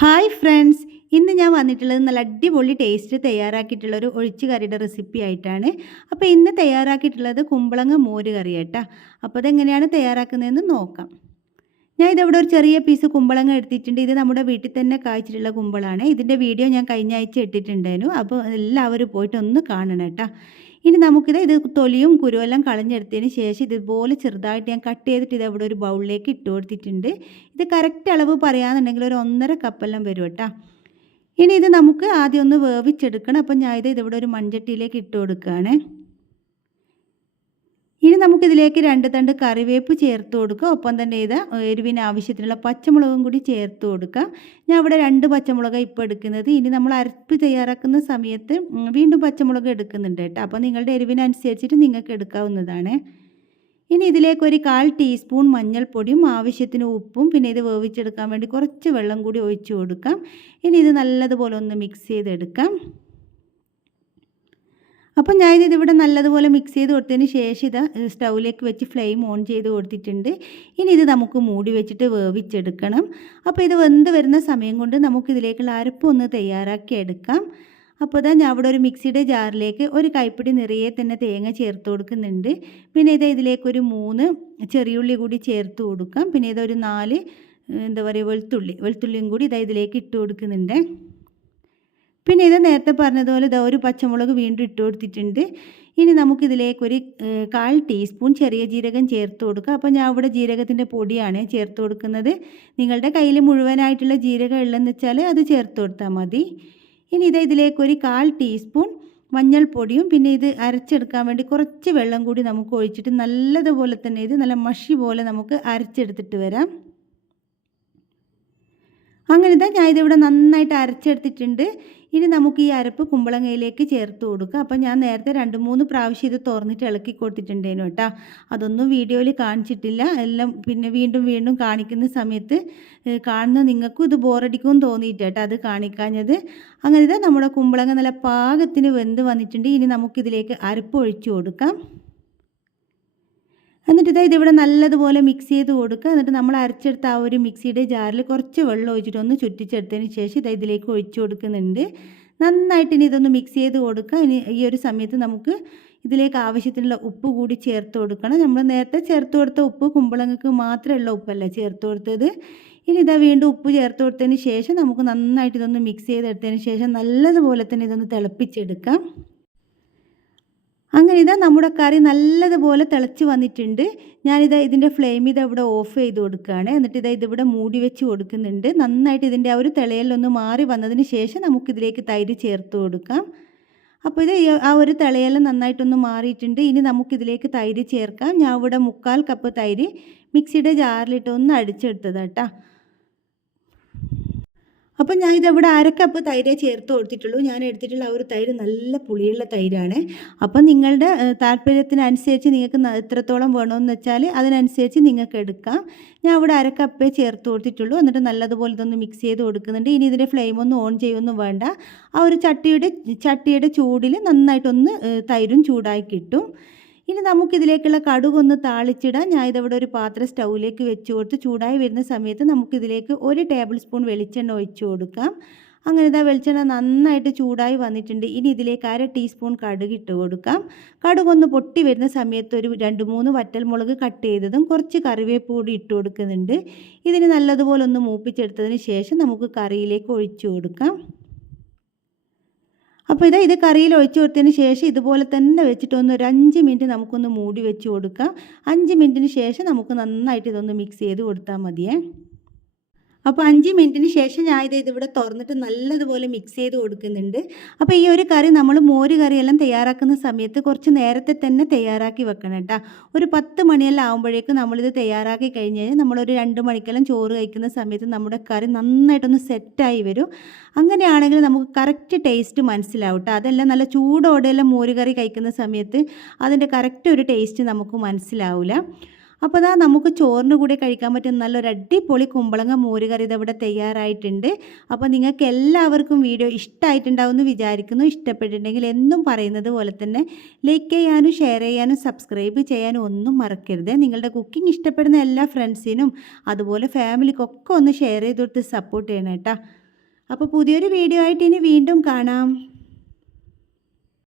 Hi friends, ഇന്ന് ഞാൻ വന്നിട്ടുള്ളത് നല്ല അടിപൊളി ടേസ്റ്റ് തയ്യാറാക്കിയിട്ടുള്ള ഒരു ഒഴിച്ചുകറിയുടെ റെസിപ്പി ആയിട്ടാണ്. അപ്പോൾ ഇന്ന് തയ്യാറാക്കിയിട്ടുള്ളത് കുമ്പളങ്ങ മോര് കറി കേട്ടോ. അപ്പോൾ അതെങ്ങനെയാണ് തയ്യാറാക്കുന്നതെന്ന് നോക്കാം. ഞാൻ ഇതവിടെ ഒരു ചെറിയ പീസ് കുമ്പളങ്ങ എടുത്തിട്ടുണ്ട്. ഇത് നമ്മുടെ വീട്ടിൽ തന്നെ കായ്ച്ചിട്ടുള്ള കുമ്പളാണ്. ഇതിൻ്റെ വീഡിയോ ഞാൻ കഴിഞ്ഞ ആഴ്ച ഇട്ടിട്ടുണ്ടായിരുന്നു. അപ്പോൾ എല്ലാവരും പോയിട്ട് ഒന്ന് കാണണം കേട്ടോ. ഇനി ഇത് തൊലിയും കുരുവെല്ലാം കളഞ്ഞെടുത്തതിന് ശേഷം ഇതുപോലെ ചെറുതായിട്ട് ഞാൻ കട്ട് ചെയ്തിട്ട് ഇത് അവിടെ ഒരു ബൗളിലേക്ക് ഇട്ട് കൊടുത്തിട്ടുണ്ട്. ഇത് കറക്റ്റ് അളവ് പറയുകയാണെന്നുണ്ടെങ്കിൽ ഒരു 1.5 കപ്പെല്ലാം വരും കേട്ടോ. ഇനി ഇത് നമുക്ക് ആദ്യം ഒന്ന് വേവിച്ചെടുക്കണം. അപ്പം ഞാൻ ഇതിവിടെ ഒരു മൺചട്ടിയിലേക്ക് ഇട്ട് കൊടുക്കുകയാണ്. ഇനി നമുക്കിതിലേക്ക് 2 തണ്ട് കറിവേപ്പ് ചേർത്ത് കൊടുക്കുക. ഒപ്പം തന്നെ എരിവിന് ആവശ്യത്തിനുള്ള പച്ചമുളകും കൂടി ചേർത്ത് കൊടുക്കുക. ഞാൻ ഇവിടെ 2 പച്ചമുളക് ഇപ്പോൾ എടുക്കുന്നത്. ഇനി നമ്മൾ അരപ്പ് തയ്യാറാക്കുന്ന സമയത്ത് വീണ്ടും പച്ചമുളക് എടുക്കുന്നുണ്ട് കേട്ടോ. അപ്പോൾ നിങ്ങളുടെ എരിവിനനുസരിച്ചിട്ട് നിങ്ങൾക്ക് എടുക്കാവുന്നതാണ്. ഇനി ഇതിലേക്ക് ഒരു 1/4 ടീസ്പൂൺ മഞ്ഞൾപ്പൊടിയും ആവശ്യത്തിന് ഉപ്പും പിന്നെ ഇത് വേവിച്ചെടുക്കാൻ വേണ്ടി കുറച്ച് വെള്ളം കൂടി ഒഴിച്ച് കൊടുക്കാം. ഇനി ഇത് നല്ലതുപോലെ ഒന്ന് മിക്സ് ചെയ്തെടുക്കാം. അപ്പം ഞാനിതിവിടെ നല്ലതുപോലെ മിക്സ് ചെയ്ത് കൊടുത്തതിന് ശേഷം ഇത് സ്റ്റൗവിലേക്ക് വെച്ച് ഫ്ലെയിം ഓൺ ചെയ്ത് കൊടുത്തിട്ടുണ്ട്. ഇനി ഇത് നമുക്ക് മൂടി വെച്ചിട്ട് വേവിച്ചെടുക്കണം. അപ്പോൾ ഇത് വെന്ത് വരുന്ന സമയം കൊണ്ട് നമുക്കിതിലേക്കുള്ള അരപ്പ് ഒന്ന് തയ്യാറാക്കി എടുക്കാം. അപ്പോൾ ഞാൻ അവിടെ ഒരു മിക്സിയുടെ ജാറിലേക്ക് ഒരു കൈപ്പിടി നിറയെ തന്നെ തേങ്ങ ചേർത്ത് കൊടുക്കുന്നുണ്ട്. പിന്നെ ഇതിലേക്കൊരു 3 ചെറിയുള്ളി കൂടി ചേർത്ത് കൊടുക്കാം. പിന്നെ ഇതൊരു 4 വെളുത്തുള്ളിയും കൂടി ഇതിലേക്ക് ഇട്ട് കൊടുക്കുന്നുണ്ട്. പിന്നെ ഇത് നേരത്തെ പറഞ്ഞതുപോലെ ഒരു പച്ചമുളക് വീണ്ടും ഇട്ട് കൊടുത്തിട്ടുണ്ട്. ഇനി നമുക്കിതിലേക്കൊരു 1/4 ടീസ്പൂൺ ചെറിയ ജീരകം ചേർത്ത് കൊടുക്കുക. അപ്പോൾ ഞാൻ ഇവിടെ ജീരകത്തിൻ്റെ പൊടിയാണ് ചേർത്ത് കൊടുക്കുന്നത്. നിങ്ങളുടെ കയ്യിൽ മുഴുവനായിട്ടുള്ള ജീരകം ഉള്ളതെന്ന് വെച്ചാൽ അത് ചേർത്ത് കൊടുത്താൽ മതി. ഇനി ഇതിലേക്കൊരു 1/4 ടീസ്പൂൺ മഞ്ഞൾപ്പൊടിയും പിന്നെ ഇത് അരച്ചെടുക്കാൻ വേണ്ടി കുറച്ച് വെള്ളം കൂടി നമുക്ക് ഒഴിച്ചിട്ട് നല്ലതുപോലെ തന്നെ നല്ല മഷി പോലെ നമുക്ക് അരച്ചെടുത്തിട്ട് വരാം. അങ്ങനെ ഞാൻ ഇതിവിടെ നന്നായിട്ട് അരച്ചെടുത്തിട്ടുണ്ട്. ഇനി നമുക്ക് ഈ അരപ്പ് കുമ്പളങ്ങയിലേക്ക് ചേർത്ത് കൊടുക്കുക. അപ്പം ഞാൻ നേരത്തെ 2-3 പ്രാവശ്യം ഇത് തുറന്നിട്ട് ഇളക്കി കൊടുത്തിട്ടുണ്ടേനു കേട്ടോ. അതൊന്നും വീഡിയോയിൽ കാണിച്ചിട്ടില്ല. എല്ലാം പിന്നെ വീണ്ടും കാണിക്കുന്ന സമയത്ത് കാണുന്ന നിങ്ങൾക്കും ഇത് ബോറടിക്കും തോന്നിയിട്ട് കേട്ടോ അത് കാണിക്കാഞ്ഞത്. അങ്ങനെ നമ്മുടെ കുമ്പളങ്ങ നല്ല പാകത്തിന് വെന്ത് വന്നിട്ടുണ്ട്. ഇനി നമുക്കിതിലേക്ക് അരപ്പ് ഒഴിച്ചു കൊടുക്കാം. എന്നിട്ട് ഇതിവിടെ നല്ലതുപോലെ മിക്സ് ചെയ്ത് കൊടുക്കുക. എന്നിട്ട് നമ്മൾ അരച്ചെടുത്ത ആ ഒരു മിക്സിയുടെ ജാറിൽ കുറച്ച് വെള്ളം ഒഴിച്ചിട്ട് ഒന്ന് ചുറ്റിച്ചെടുത്തതിന് ശേഷം ഇതിലേക്ക് ഒഴിച്ചു കൊടുക്കുന്നുണ്ട്. നന്നായിട്ട് ഇനി ഇതൊന്ന് മിക്സ് ചെയ്ത് കൊടുക്കുക. ഇനി ഈ ഒരു സമയത്ത് നമുക്ക് ഇതിലേക്ക് ആവശ്യത്തിനുള്ള ഉപ്പ് കൂടി ചേർത്ത് കൊടുക്കണം. നമ്മൾ നേരത്തെ ചേർത്ത് കൊടുത്ത ഉപ്പ് കുമ്പളങ്ങക്ക് മാത്രമുള്ള ഉപ്പല്ല ചേർത്ത് കൊടുത്തത്. ഇനി വീണ്ടും ഉപ്പ് ചേർത്ത് കൊടുത്തതിന് ശേഷം നമുക്ക് നന്നായിട്ട് ഇതൊന്ന് മിക്സ് ചെയ്തെടുത്തതിന് ശേഷം നല്ലതുപോലെ തന്നെ ഇതൊന്ന് തിളപ്പിച്ചെടുക്കാം. അങ്ങനെ നമ്മുടെ കറി നല്ലതുപോലെ തിളച്ച് വന്നിട്ടുണ്ട്. ഇതിൻ്റെ ഫ്ലെയിം ഇവിടെ ഓഫ് ചെയ്ത് കൊടുക്കുകയാണ്. എന്നിട്ട് ഇതിവിടെ മൂടി വെച്ച് കൊടുക്കുന്നുണ്ട്. നന്നായിട്ട് ഇതിൻ്റെ ആ ഒരു തിളയെല്ലൊന്ന് മാറി വന്നതിന് ശേഷം നമുക്കിതിലേക്ക് തൈര് ചേർത്ത് കൊടുക്കാം. അപ്പോൾ ആ ഒരു തിളയെല്ലാം നന്നായിട്ടൊന്ന് മാറിയിട്ടുണ്ട്. ഇനി നമുക്കിതിലേക്ക് തൈര് ചേർക്കാം. ഞാൻ ഇവിടെ 3/4 കപ്പ് തൈര് മിക്സിയുടെ ജാറിലിട്ട് ഒന്ന് അടിച്ചെടുത്തതാണ് കേട്ടോ. അപ്പം ഞാൻ ഇതിവിടെ 1/2 കപ്പ് തൈരേ ചേർത്ത് കൊടുത്തിട്ടുള്ളൂ. ഞാൻ എടുത്തിട്ടുള്ള ആ ഒരു തൈര് നല്ല പുളിയുള്ള തൈരാണ്. അപ്പം നിങ്ങളുടെ താല്പര്യത്തിനനുസരിച്ച് നിങ്ങൾക്ക് എത്രത്തോളം വേണമെന്ന് വെച്ചാൽ അതിനനുസരിച്ച് നിങ്ങൾക്ക് എടുക്കാം. ഞാൻ ഇവിടെ 1/2 കപ്പേ ചേർത്ത് കൊടുത്തിട്ടുള്ളൂ. എന്നിട്ട് നല്ലതുപോലെ ഇതൊന്ന് മിക്സ് ചെയ്ത് കൊടുക്കുന്നുണ്ട്. ഇനി ഇതിൻ്റെ ഫ്ലെയിം ഒന്നും ഓൺ ചെയ്യൊന്നും വേണ്ട. ആ ഒരു ചട്ടിയുടെ ചൂടിൽ നന്നായിട്ടൊന്ന് തൈരും ചൂടായി കിട്ടും. ഇനി നമുക്കിതിലേക്കുള്ള കടുകൊന്ന് താളിച്ചിടാം. ഞാൻ ഇതിവിടെ ഒരു പാത്രം സ്റ്റൗവിലേക്ക് വെച്ച് കൊടുത്ത് ചൂടായി വരുന്ന സമയത്ത് നമുക്കിതിലേക്ക് 1 ടേബിൾ സ്പൂൺ വെളിച്ചെണ്ണ ഒഴിച്ച് കൊടുക്കാം. അങ്ങനെ വെളിച്ചെണ്ണ നന്നായിട്ട് ചൂടായി വന്നിട്ടുണ്ട്. ഇനി ഇതിലേക്ക് 1/2 ടീസ്പൂൺ കടുക് ഇട്ട് കൊടുക്കാം. കടുകൊന്ന് പൊട്ടി വരുന്ന സമയത്ത് ഒരു 2-3 വറ്റൽമുളക് കട്ട് ചെയ്തതും കുറച്ച് കറിവേപ്പ് കൂടി ഇട്ട് കൊടുക്കുന്നുണ്ട്. ഇതിന് നല്ലതുപോലെ ഒന്ന് മൂപ്പിച്ചെടുത്തതിന് ശേഷം നമുക്ക് കറിയിലേക്ക് ഒഴിച്ചു കൊടുക്കാം. അപ്പോൾ ഇത് കറിയിൽ ഒഴിച്ച് കൊടുത്തതിന് ശേഷം ഇതുപോലെ തന്നെ വെച്ചിട്ട് ഒരു 5 മിനിറ്റ് നമുക്കൊന്ന് മൂടി വെച്ച് കൊടുക്കാം. 5 മിനിറ്റിന് ശേഷം നമുക്ക് നന്നായിട്ട് ഇതൊന്ന് മിക്സ് ചെയ്ത് കൊടുത്താൽ മതിയേ. അപ്പോൾ 5 മിനിറ്റിന് ശേഷം ഞാൻ ഇതിവിടെ തുറന്നിട്ട് നല്ലതുപോലെ മിക്സ് ചെയ്ത് കൊടുക്കുന്നുണ്ട്. അപ്പോൾ ഈ ഒരു കറി നമ്മൾ മോര് കറിയെല്ലാം തയ്യാറാക്കുന്ന സമയത്ത് കുറച്ച് നേരത്തെ തന്നെ തയ്യാറാക്കി വെക്കണം കേട്ടോ. ഒരു 10 മണിയെല്ലാം ആകുമ്പോഴേക്കും നമ്മളിത് തയ്യാറാക്കി കഴിഞ്ഞ് കഴിഞ്ഞാൽ നമ്മളൊരു 2 മണിക്കെല്ലാം ചോറ് കഴിക്കുന്ന സമയത്ത് നമ്മുടെ കറി നന്നായിട്ടൊന്ന് സെറ്റായി വരും. അങ്ങനെയാണെങ്കിൽ നമുക്ക് കറക്റ്റ് ടേസ്റ്റ് മനസ്സിലാവും കേട്ടോ. അതെല്ലാം നല്ല ചൂടോടെയെല്ലാം മോര് കറി കഴിക്കുന്ന സമയത്ത് അതിൻ്റെ കറക്റ്റ് ഒരു ടേസ്റ്റ് നമുക്ക് മനസ്സിലാവില്ല. അപ്പോൾ നമുക്ക് ചോറിന് കൂടെ കഴിക്കാൻ പറ്റുന്ന നല്ലൊരു അടിപൊളി കുമ്പളങ്ങ മോര് കറി ഇവിടെ തയ്യാറായിട്ടുണ്ട്. അപ്പോൾ നിങ്ങൾക്ക് എല്ലാവർക്കും വീഡിയോ ഇഷ്ടമായിട്ടുണ്ടാവുമെന്ന് വിചാരിക്കുന്നു. ഇഷ്ടപ്പെട്ടിട്ടുണ്ടെങ്കിൽ എന്നും പറയുന്നത് പോലെ തന്നെ ലൈക്ക് ചെയ്യാനും ഷെയർ ചെയ്യാനും സബ്സ്ക്രൈബ് ചെയ്യാനും ഒന്നും മറക്കരുത്. നിങ്ങളുടെ കുക്കിംഗ് ഇഷ്ടപ്പെടുന്ന എല്ലാ ഫ്രണ്ട്സിനും അതുപോലെ ഫാമിലിക്കൊക്കെ ഒന്ന് ഷെയർ ചെയ്ത് കൊടുത്ത് സപ്പോർട്ട് ചെയ്യണം കേട്ടോ. അപ്പോൾ പുതിയൊരു വീഡിയോ ആയിട്ട് ഇനി വീണ്ടും കാണാം.